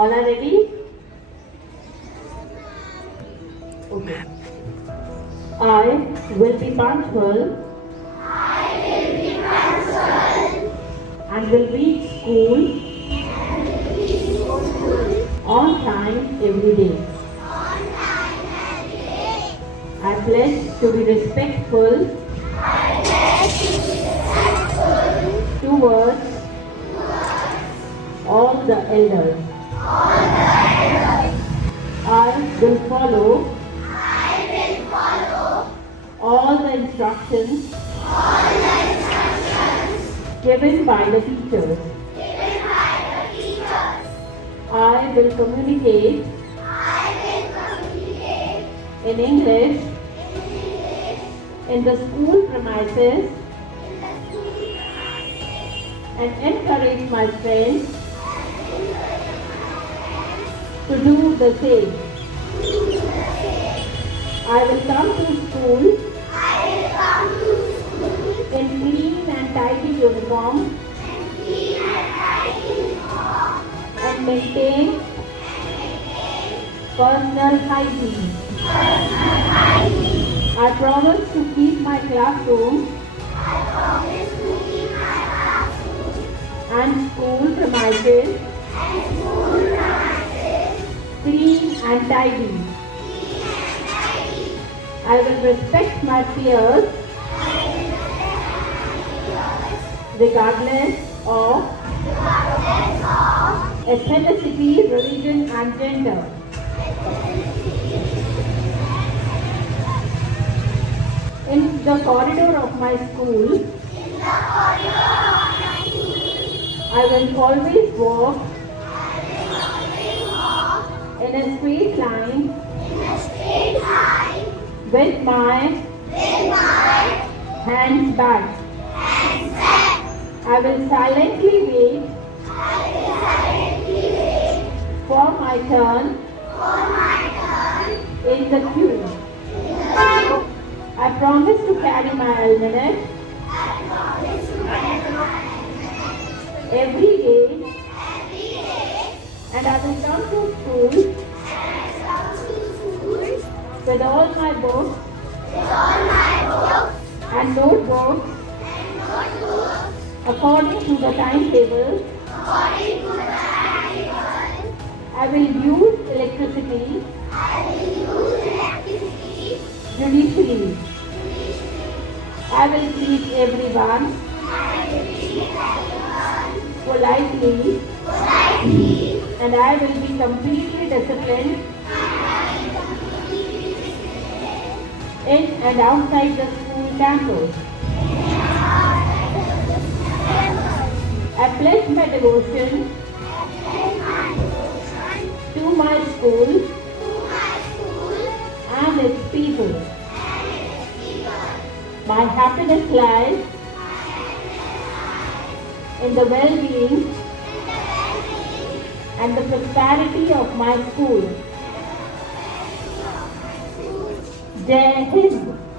All are ready? Okay. I will be punctual and will reach school on time every day. I pledge to be respectful towards all the elders. I will follow all the instructions given by the teachers. I will communicate in English in the school premises and encourage my friends to do the same. I will come to school in clean and tidy uniform and maintain personal hygiene. I promise to keep my classroom and school premises clean and tidy. I will respect my peers regardless of ethnicity, religion and gender. In the corridor of my school, I will always walk in a straight line with my hands back. I will silently wait for my turn in the queue. I promise to carry my almanac every day and I will come to school with all my books and notebooks according to the timetable. I will use electricity judicially. I will treat everyone politely and I will be completely disciplined in and outside the school campus. I pledge my devotion to my school and its people. My happiness lies in the well-being and the prosperity of my school. Jai Hind.